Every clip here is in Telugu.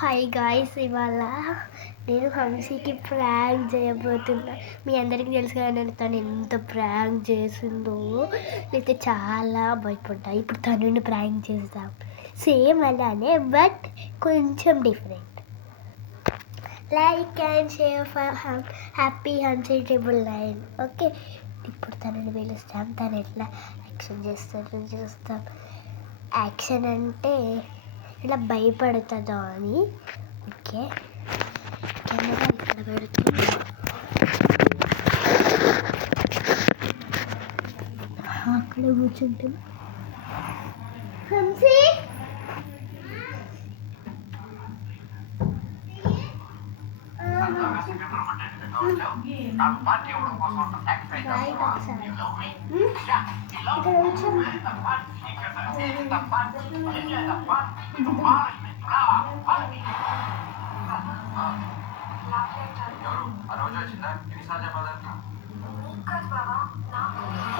హాయ్ గాయ్స్, ఇవాళ నేను హంసీకి ప్రాంక్ చేయబోతున్నా. మీ అందరికీ తెలుసు కదా నేను తను ఎంత ప్రాంక్ చేసిందో. అయితే చాలా భయపడ్డా. ఇప్పుడు తనని ప్రాంక్ చేస్తాం సేమ్ అలానే, బట్ కొంచెం different. Like and share for happy Hamsi triple 9. Okay, ఇప్పుడు తనని పిలుస్తాం. తను ఎట్లా యాక్షన్ చేస్తారో చూస్తాం. యాక్షన్ అంటే ఇలా భయపడుతుందో అని. ఓకే, కెమెరా ఇక్కడ పెడుతుంది. అక్కడ కూర్చుంటాం. హంసీ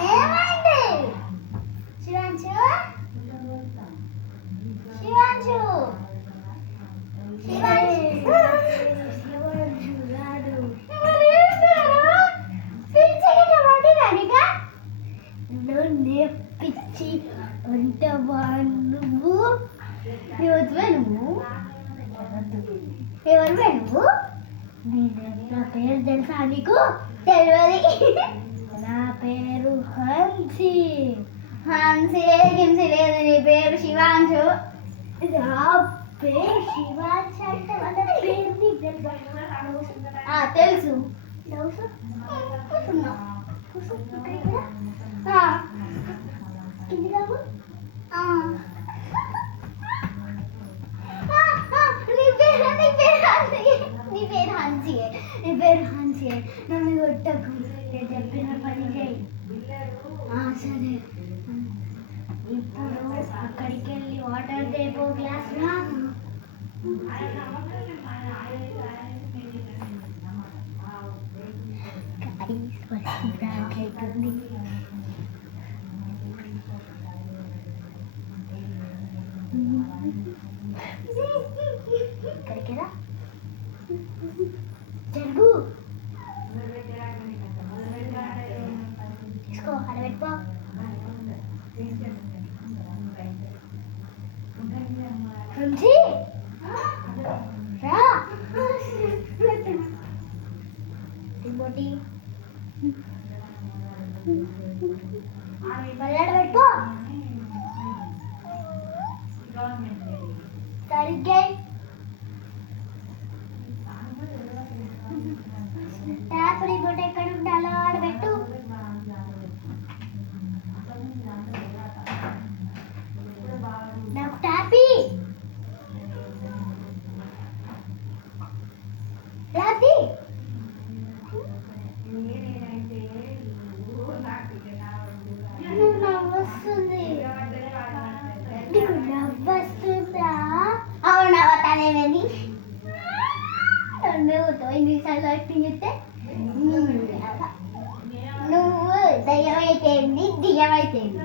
ఏమైంది? శివాంశు శివాంశు నేర్పించి అంటవా నువ్వు? ఎవరు నువ్వు? నా పేరు తెలుసా నీకు? తెలియదు. నా పేరు హంసీ. హంసీ హింసీ లేదు, నీ పేరు శివాంశు. నా పేరు శివాంశు అంటే వాళ్ళ పేరు నీకు తెలుసు. తెలుసు నీ పేరు హంసీ. నన్ను కొట్టకు, నేను చెప్పిన పని చేయి. సరే, ఇప్పుడు అక్కడికి వెళ్ళి వాటర్ తేపో గ్లాస్ రా. అవుతుంది. ఇక్కడికి రా, జరుగు. తీసుకో, అక్కడ పెట్టుకో. హంసీ రా. తిమ్మోటి మళ్ళాడ పెట్టుకో. సరిగ్గా ట్యాప్ రిమోట్ ఎక్కడ ఉండాలో ఆడబెట్టు. నాకు ట్యాపీ రాది. నవ్వొస్తుంది. నీకు నవ్వొస్తుందా? అవునా? తనేమని నువ్వు ఎన్నిసార్లు యాక్టింగ్ చేస్తే నువ్వు దయ్యం అయితేంది, దియ్యం అయితేంది.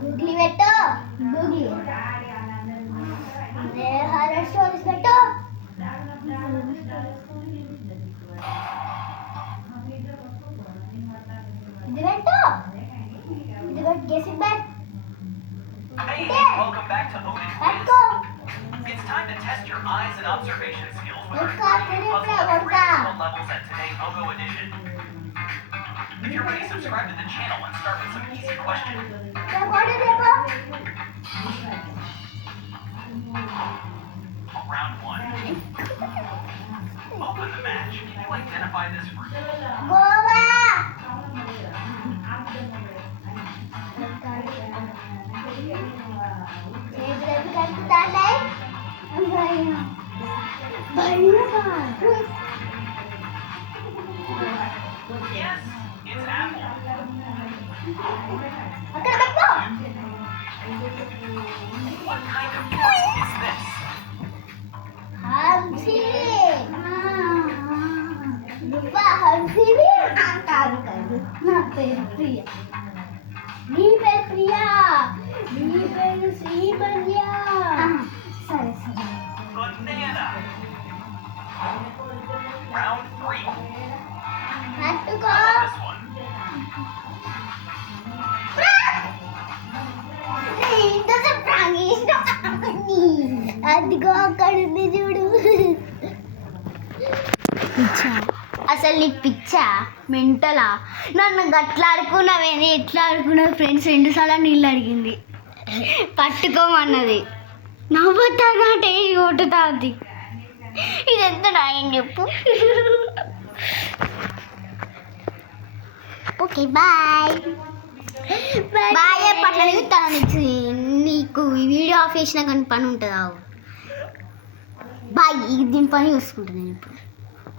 గూగ్లీ పెట్టు, గూగ్లీ హారర్ స్టోరీస్ పెట్టు. ఇది పెట్టు, ఇది పెట్టు. Guess it back. Hey, welcome back to Odin Quiz. It's time to test your eyes and observation skills with our puzzle levels at today's Ogo edition. If you're ready, subscribe to the channel and start with some easy questions. Round 1. Open the match. Can you identify this fruit? Yes, it's apple. What kind of fruit is this? Hamsi. Lupa Hamsi ni. నా పేరు ప్రియా. నీ పేరు ప్రియా, నీ పేరు శ్రీమన్య. సరే సరే. Banana. Round 3. పట్టుకో. This one. అదిగో అక్కడ ఉంది చూడు. పిచ్చా అసలు నీకు పిచ్చా మెంటలా? నన్ను గట్లా ఆడుకున్నావేది, ఎట్లా ఆడుకున్నావు? ఫ్రెండ్స్ 2 సార్లు నీళ్ళు అడిగింది, పట్టుకోమన్నది, నవ్వుతా టేస్ట్ కొట్టుతా అది. ఇది ఎంత నాయని చెప్పు. Okay bye bye. పట్ల తన నీకు ఈ వీడియో ఆఫ్ చేసినా కానీ పని ఉంటుందా? బాయ్. దీని పని చూసుకుంటాను నేను ఇప్పుడు.